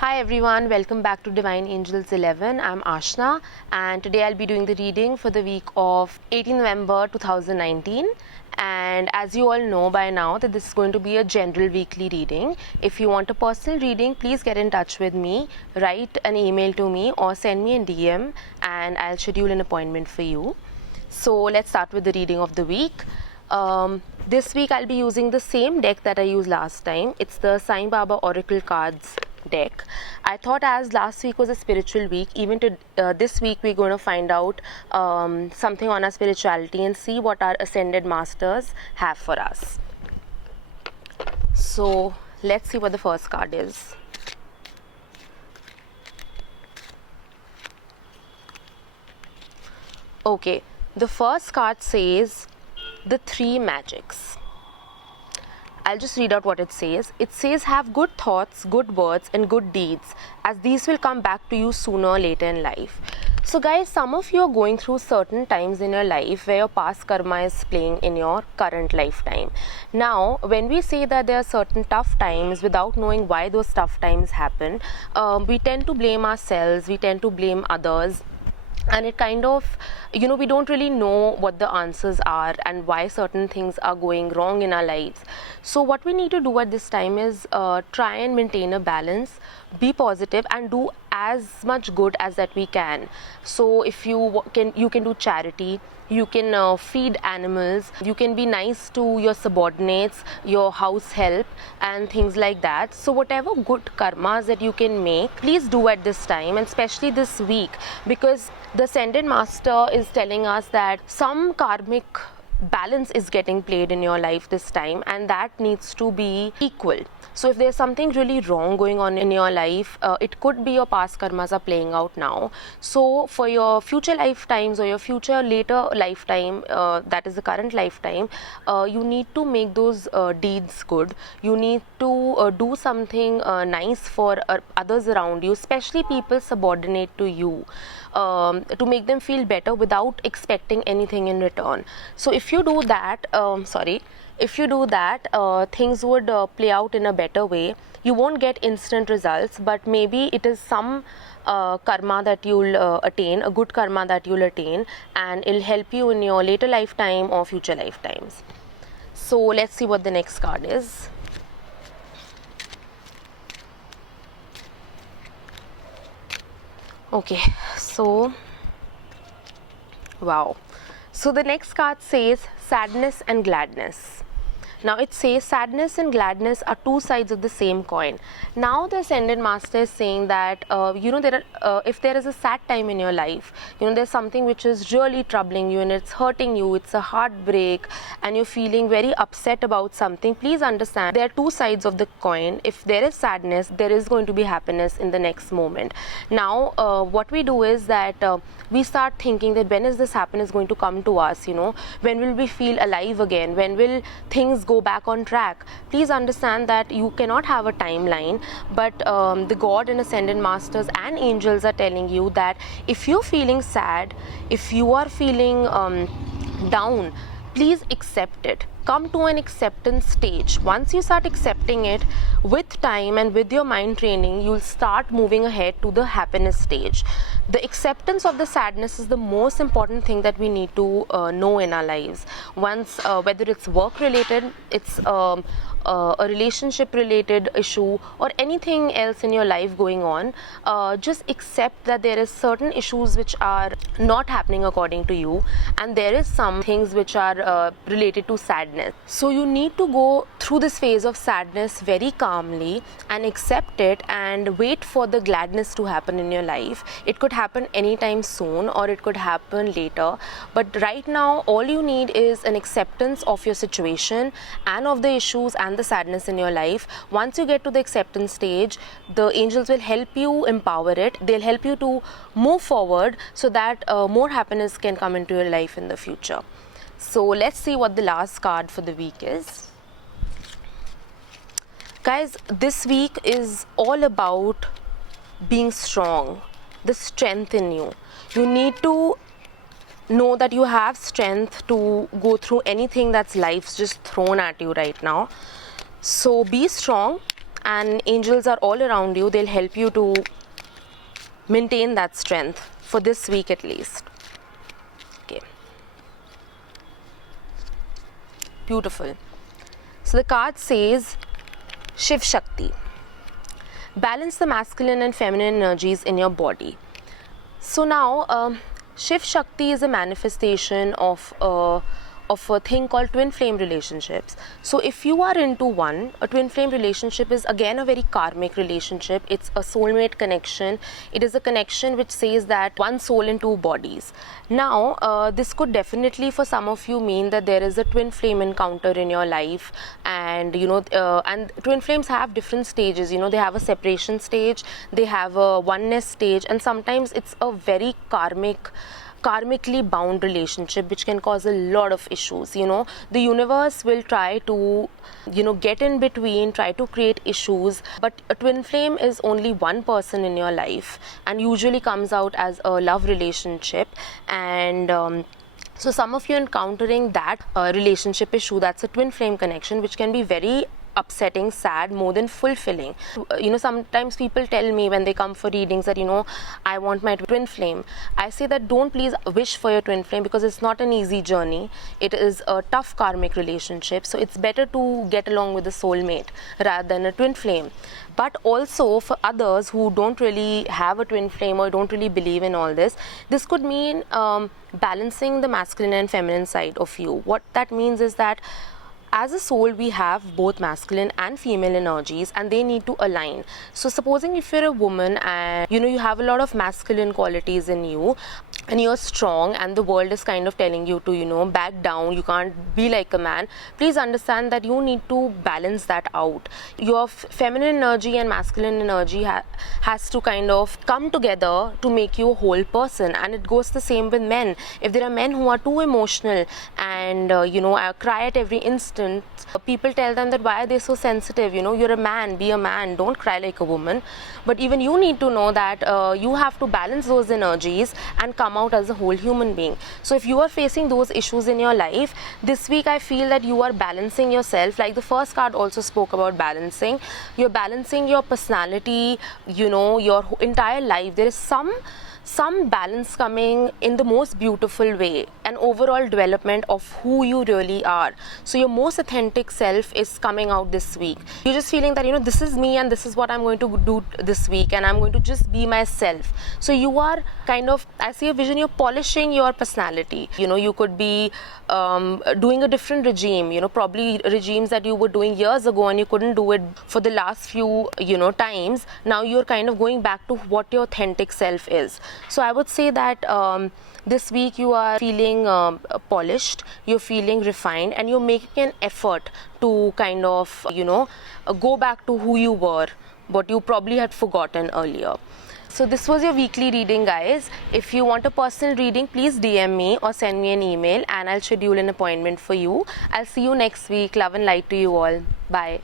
Hi everyone, welcome back to Divine Angels 11. I'm Ashna and today I'll be doing the reading for the week of 18 November 2019. And as you all know by now that this is going to be a general weekly reading. If you want a personal reading, please get in touch with me, write an email to me or send me a DM and I'll schedule an appointment for you. So let's start with the reading of the week. This week I'll be using the same deck that I used last time. It's the Sai Baba Oracle Cards deck. I thought as last week was a spiritual week, even to this week we're going to find out something on our spirituality and see what our ascended masters have for us. So let's see what the first card is. Okay, the first card says the three magics. I'll just read out what it says. It says, have good thoughts, good words and good deeds, as these will come back to you sooner or later in life. So guys, some of you are going through certain times in your life where your past karma is playing in your current lifetime. Now, when we say that there are certain tough times without knowing why those tough times happen, we tend to blame ourselves, we tend to blame others. And it kind of, we don't really know what the answers are and why certain things are going wrong in our lives. So what we need to do at this time is try and maintain a balance, be positive and do as much good as that we can. So if you can do charity, you can feed animals, you can be nice to your subordinates, your house help and things like that. So whatever good karmas that you can make, please do at this time, and especially this week, because the Ascended Master is telling us that some karmic balance is getting played in your life this time, and that needs to be equal. So if there's something really wrong going on in your life, it could be your past karmas are playing out now. So for your future lifetimes or your future later lifetime, that is the current lifetime, you need to make those deeds good. You need to do something nice for others around you, especially people subordinate to you, to make them feel better without expecting anything in return. So if you do that, things would play out in a better way. You won't get instant results, but maybe it is some karma that you'll attain, a good karma that you'll attain, and it'll help you in your later lifetime or future lifetimes. So let's see what the next card is. Okay, so wow. So the next card says sadness and gladness. Now it says sadness and gladness are two sides of the same coin. Now the Ascended Master is saying that if there is a sad time in your life, there's something which is really troubling you and it's hurting you, it's a heartbreak and you're feeling very upset about something, please understand there are two sides of the coin. If there is sadness, there is going to be happiness in the next moment. Now what we do is that we start thinking that when is this happiness going to come to us, when will we feel alive again, when will things go back on track. Please understand that you cannot have a timeline, but the God and Ascended Masters and angels are telling you that if you're feeling sad, if you are feeling down, please accept it. Come to an acceptance stage. Once you start accepting it, with time and with your mind training, you'll start moving ahead to the happiness stage. The acceptance of the sadness is the most important thing that we need to know in our lives. Once, whether it's work related, it's a relationship related issue or anything else in your life going on, just accept that there is certain issues which are not happening according to you, and there is some things which are related to sadness. So you need to go through this phase of sadness very calmly and accept it and wait for the gladness to happen in your life. It could happen anytime soon or it could happen later, but right now all you need is an acceptance of your situation and of the issues and the sadness in your life. Once you get to the acceptance stage, the angels will help you empower it. They'll help you to move forward so that more happiness can come into your life in the future. So let's see what the last card for the week is. Guys, this week is all about being strong, the strength in you. You need to know that you have strength to go through anything that's life's just thrown at you right now. So be strong and angels are all around you. They'll help you to maintain that strength for this week at least. Okay. Beautiful. So the card says Shiv Shakti. Balance the masculine and feminine energies in your body. So now Shiv Shakti is a manifestation of a thing called twin flame relationships. So if you are into one, a twin flame relationship is again a very karmic relationship. It's a soulmate connection. It is a connection which says that one soul in two bodies. Now this could definitely for some of you mean that there is a twin flame encounter in your life, and and twin flames have different stages. They have a separation stage, they have a oneness stage, and sometimes it's a very karmically bound relationship which can cause a lot of issues. The universe will try to get in between, try to create issues, but a twin flame is only one person in your life and usually comes out as a love relationship. And so some of you encountering that relationship issue, that's a twin flame connection, which can be very upsetting, sad, more than fulfilling. Sometimes people tell me when they come for readings that I want my twin flame. I say that don't please wish for your twin flame, because it's not an easy journey. It is a tough karmic relationship, so it's better to get along with a soulmate rather than a twin flame. But also for others who don't really have a twin flame or don't really believe in all this could mean balancing the masculine and feminine side of you. What that means is that as a soul, we have both masculine and female energies, and they need to align. So supposing if you're a woman and you have a lot of masculine qualities in you and you're strong, and the world is kind of telling you to back down, you can't be like a man, please understand that you need to balance that out. Your feminine energy and masculine energy has to kind of come together to make you a whole person. And it goes the same with men. If there are men who are too emotional and cry at every instant, people tell them that why are they so sensitive, you're a man, be a man, don't cry like a woman. But even you need to know that you have to balance those energies and come out as a whole human being. So if you are facing those issues in your life this week, I feel that you are balancing yourself. Like the first card also spoke about balancing. You're balancing your personality, your entire life. There is some balance coming in the most beautiful way, an overall development of who you really are. So your most authentic self is coming out this week. You're just feeling that this is me and this is what I'm going to do this week, and I'm going to just be myself. So you are kind of, I see a vision, you're polishing your personality. You could be doing a different regime, probably regimes that you were doing years ago and you couldn't do it for the last few times. Now you're kind of going back to what your authentic self is. So I would say that this week you are feeling polished, you're feeling refined, and you're making an effort to kind of go back to who you were, what you probably had forgotten earlier. So this was your weekly reading, guys. If you want a personal reading, please DM me or send me an email and I'll schedule an appointment for you. I'll see you next week. Love and light to you all. Bye.